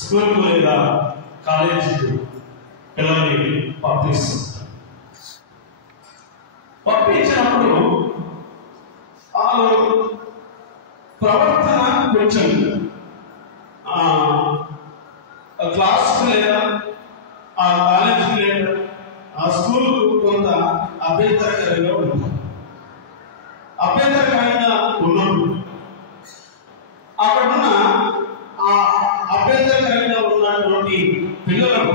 స్కూల్కు లేదా కాలేజీకి పిల్లల్ని పంపిస్తుంటారు. పంపించినప్పుడు వాళ్ళు ప్రవర్తన కొంచెం క్లాస్కి లేదా ఆ కాలేజీకి లేదా ఆ స్కూల్కు కొంత అభ్యంతరకరంగా ఉంటుంది. అభ్యంతరకరంగా ఉన్నప్పుడు అక్కడున్న ఆ అభ్యంతరకరంగా ఉన్నటువంటి పిల్లలను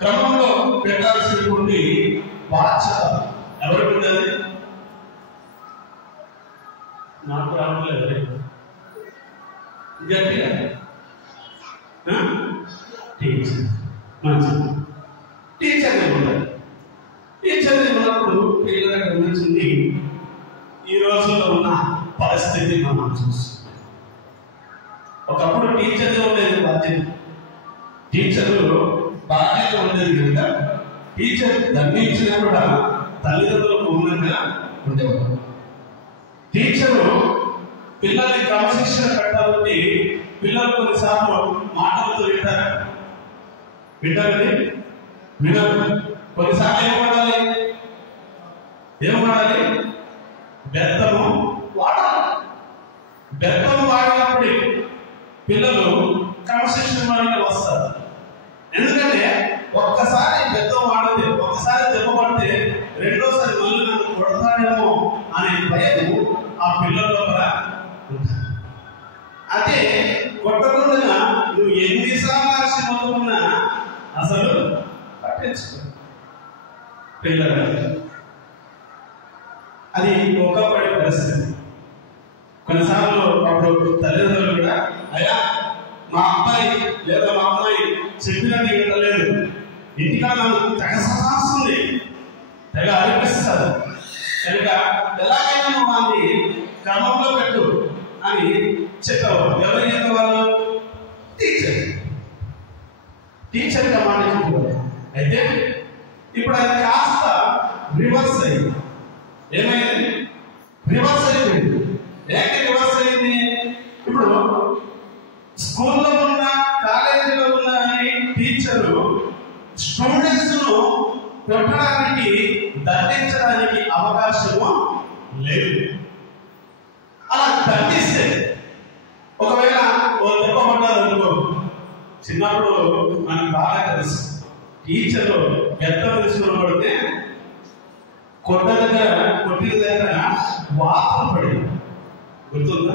క్రమంలో పెట్టాల్సినటువంటి బాధ్యత ఎవరికి ఉంటుంది? నాకు రావట్లేదు గట్టిగా టీచర్ మంచిది. టీచర్ ఉంటారు. టీచర్ ఉన్నప్పుడు పిల్లలకు గమనించింది ఈ రోజుల్లో ఉన్న పరిస్థితి మనం చూస్తాం. ఒకప్పుడు టీచర్ ఉండేది బాధ్యత, టీచరు బాధ్యత ఉండేది కనుక టీచర్ దండించినా కూడా తల్లిదండ్రులకు మౌనంగా ఉండేవారు. టీచరు పిల్లల్ని క్రమశిక్షణ పెట్టాలంటే పిల్లలు కొన్నిసార్లు మాటలతో వింటారండి వినరు. కొన్నిసార్లు ఏమడాలి బెత్తము వాడాలి. బెత్తము వాడినప్పుడు పిల్లలు క్రమశిక్షణ వాడికి వస్తారు. ఎందుకంటే ఒక్కసారి బెత్తం వాడితే, ఒక్కసారి దెబ్బ పడితే రెండోసారి మళ్ళీ నన్ను కొడతాడేమో అనే భయం ఆ పిల్లల్లో కూడా ఉంటుంది. అదే కొట్టకుండా నువ్వు ఎన్నిసార్లు ఆశీర్వదన్నా అసలు పట్టించుకో పిల్లలు. అది ఒకప్పటి పరిస్థితి. కొన్నిసార్లు అప్పుడు తల్లిదండ్రులు కూడా అయ్యా మా అబ్బాయి లేదా మా అమ్మాయి చెప్పినట్టు వినలేదు, ఇంటికా నన్ను తెగ సహాస్తుంది, తెగ అనిపిస్తారు కనుక ఎలాగైనా వాళ్ళని క్రమంలో పెట్టు అని చెప్పేవారు. ఎవరు చెప్పేవారు? టీచర్ కమాండ్ చెప్పేవారు. అయితే ఇప్పుడు అది కాస్త రివర్స్ అయింది. ఏమైంది? రివర్స్ అయిపోయింది. ఏంటి రివర్స్ అయింది? ఇప్పుడు స్కూల్లో ఉన్న కాలేజీలో ఉన్న టీచరు స్టూడెంట్స్ ను కొట్టడానికి దండించడానికి అవకాశము లేదు. అలా దండిస్తే ఒకవేళ ఓ దెబ్బ పడ్డారు అనుకో, చిన్నప్పుడు మనకు బాగా తెలుసు టీచర్లు బెత్తం తీసుకుని పడితే కొట్టిన దగ్గర వాతలు పడింది. గుర్తుందా?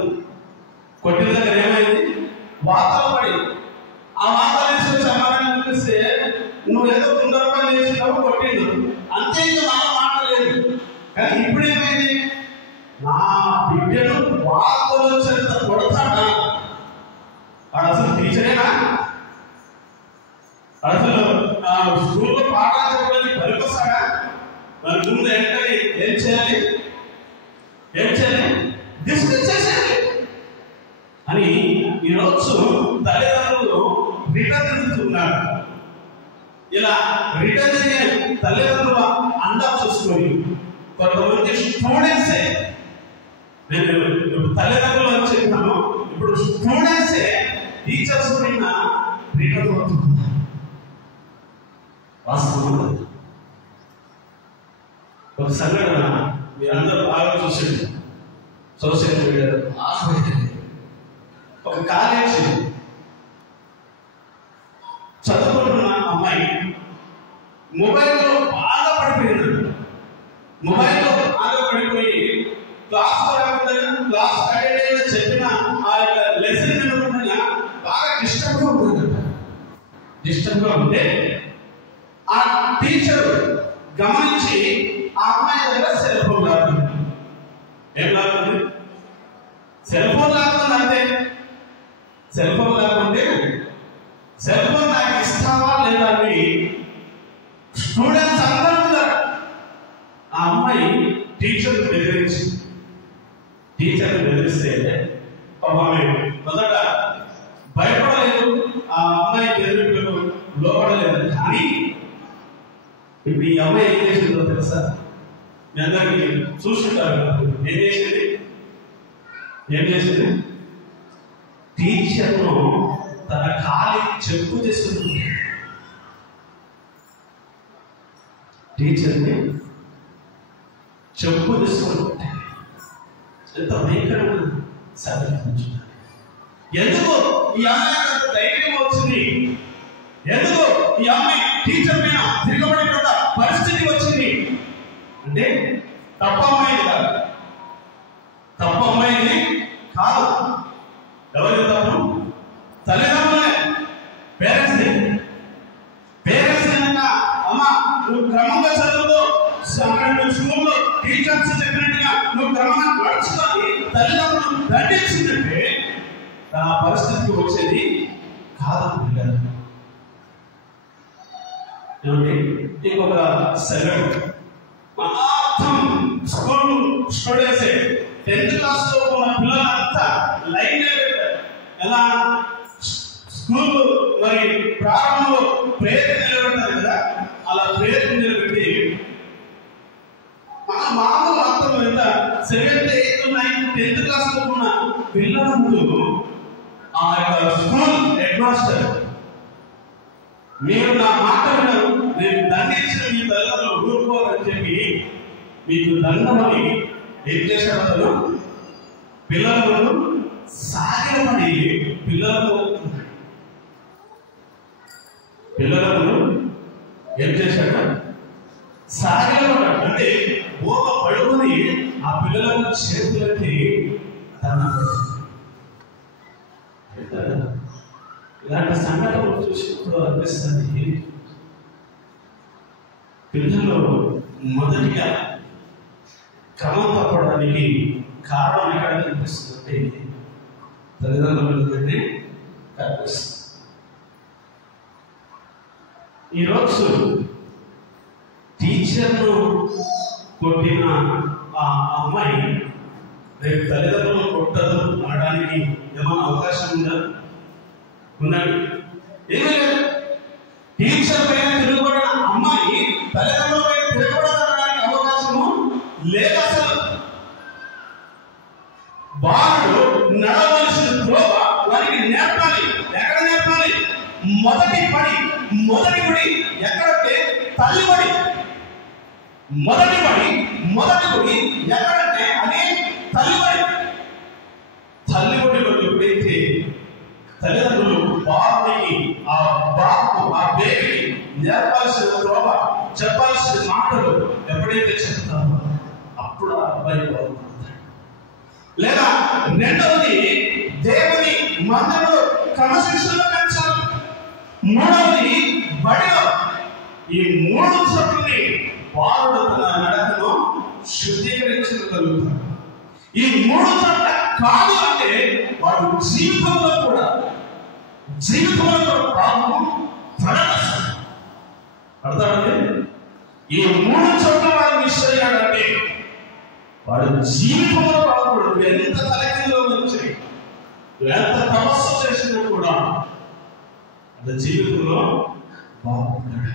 కొట్టిన దగ్గర ఏమైంది? వాతలు పడి ఆ వాతలు తీసుకొచ్చి అమ్మాయిని అనిపిస్తే నువ్వు ఏదో తొందరగా చేసినావు కొట్టిండు అంతే, ఇంకా మన మాట లేదు. కానీ ఇప్పుడు ఏమైంది? నా బిడ్డను వాతలు వచ్చేంత కొడతాడా? వాడు అసలు టీచరేనా? అసలు స్కూల్లో పాఠాలు చెప్పడానికి పనికొస్తాడా? మరి ముందు ఏంటని ఏం చేయాలి? డిస్కస్ చేసేయాలి అని ఈరోజు తల్లిదండ్రులు రిటర్న్ జరుగుతున్నారు. ఇలా రిటర్న్ జరిగే తల్లిదండ్రులు అందా చూసుకొని కొంతమంది స్టూడెంట్సే, నేను ఇప్పుడు తల్లిదండ్రులు అని చెప్పినాను, ఇప్పుడు స్టూడెంట్సే టీచర్స్ పైన రిటర్న్ అవుతున్నారు. వాస్తవం ఒక సంఘటన మీరందరూ బాగా చూసింది సోషల్ మీడియాలో. ఒక కాలేజీ చదువుకుంటున్న అమ్మాయి మొబైల్లో బాగా పడిపోయింది. మొబైల్లో బాగా పడిపోయి క్లాస్ రాకుండా, క్లాస్ అటెండ్ అయినా చెప్పిన ఆ యొక్క లెసన్ వినకుండా బాగా డిస్టర్బ్గా ఉంటే ఆ టీచర్ గమనించి ఆ అమ్మాయి దగ్గర సెల్ ఫోన్ లాగుతుంది. ఏం లాగుతుంది? సెల్ ఫోన్ లాగుతుంది. అంతే. సెల్ ఫోన్ లాగుంటే సెల్ ఫోన్ నాకు ఇస్తావా లేదా అని స్టూడెంట్స్ అందరూ ఉన్నారు. ఆ అమ్మాయి టీచర్ని బెదిరిస్తే ఆమె మొదట భయపడలేదు, ఆ అమ్మాయి బెదిరింపులకు లోపడలేదు. కానీ ఇప్పుడు ఈ అమ్మాయి ఏం చేసిందో తెలుసా? మీ అందరికి చూస్తుంటారు. ఏం చేసింది? టీచర్ను తన కాలి చెప్పు చేసుకుంటుంది. టీచర్ని చెప్పు తీసుకుంటే ఎంత భయంకరమైన సాధించున్నారు. ఎందుకు ఈ అమ్మాయి అంత ధైర్యం వచ్చింది? ఎందుకు ఈ అమ్మాయి టీచర్ మీద తిరగబడిన పరిస్థితి వచ్చింది అంటే తప్పు అమ్మాయిది కాదు. తప్పు అమ్మాయిని కాదు. ఎవరికి తప్పు? తల్లిదండ్రులే, పేరెంట్స్. పేరెంట్స్ కనుక అమ్మ నువ్వు క్రమంగా చదువుతో స్కూల్లో టీచర్స్ చెప్పినట్టుగా నువ్వు క్రమంగా నడుచుకొని తల్లిదండ్రులు దండించిందంటే ఆ పరిస్థితికి వచ్చేది కాదు పిల్లలు. ఇంకొక సెకండ్ మొత్తం స్టూడెంట్స్ 10th క్లాస్ లో ఉన్న పిల్లలంతా లైన్ ఎలా స్కూల్ మరి ప్రారంభంలో ప్రేయర్ నిలబెడతారు కదా, అలా ప్రేయర్ నిలబెట్టి మామూలు అర్థం ఎంత 7th 8th 9th 10th class లో ఉన్న పిల్లల ముందు ఆ యొక్క స్కూల్ హెడ్ మాస్టర్ మీరు నా మాట వినరు, నేను దండించిన మీ తల్లిదండ్రులు ఊరుకోవాలని చెప్పి మీకు దండమని ఏం చేశాడు? అతను పిల్లలను సాగిలమని పిల్లలను ఏం చేశాడు? సాగిలమన్నాడు. అంటే ఒక పడుకుని ఆ పిల్లలను చేతులకి ఇలాంటి సంఘటనలు చూసినప్పుడు అనిపిస్తుంది పిల్లలు మొదటిగా క్రమం తప్పడానికి కారణం ఎక్కడ కనిపిస్తుందంటే తల్లిదండ్రులనే కనిపిస్తుంది. ఈరోజు టీచర్ను కొట్టిన ఆ అమ్మాయి రేపు తల్లిదండ్రులు కొట్టదు అనడానికి ఏమైనా అవకాశం ఉందా? ఉన్నది ఏమీ లేదు. టీచర్ పైన తిరగబడిన అమ్మాయి తల్లిదండ్రుల పైన తిరగబడడానికి అవకాశము లేదు. అసలు వారు నడవలసిన త్రోవ వారికి నేర్పాలి. ఎక్కడ నేర్పాలి? మొదటి పడి ఎక్కడంటే తల్లి పడి. మొదటి గుడి ఎక్కడంటే అదే తల్లిబడి. తల్లిబడిలో ఎప్పుడైతే తల్లిదండ్రులు బాబుకి ఆ బేబీకి నేర్పాల్సిన త్రోవ చెప్పాల్సిన మాటలు ఎప్పుడైతే చెప్తారో అప్పుడు ఆ అబ్బాయి బాగుపడతాడు. లేదా రెండవది దేవుని మందిరంలో క్రమశిక్షణలో పెంచాలి. మూడవది బడిలో. ఈ 3 చోట్లని బాలుడు తన నడకను శుద్ధీకరించగలుగుతాడు. ఈ 3 చోట్ల కాదు అంటే వాడు జీవితంలో కూడా పాపం పడతాడు. అర్థమండి? ఈ 3 చోట్ల వాడు మిస్ అయ్యాడంటే వాడు జీవితంలో బాగుపడు. ఎంత తలకిందో నుంచి ఎంత తపస్సు చేసినా కూడా జీవితంలో బాగుంటాడు.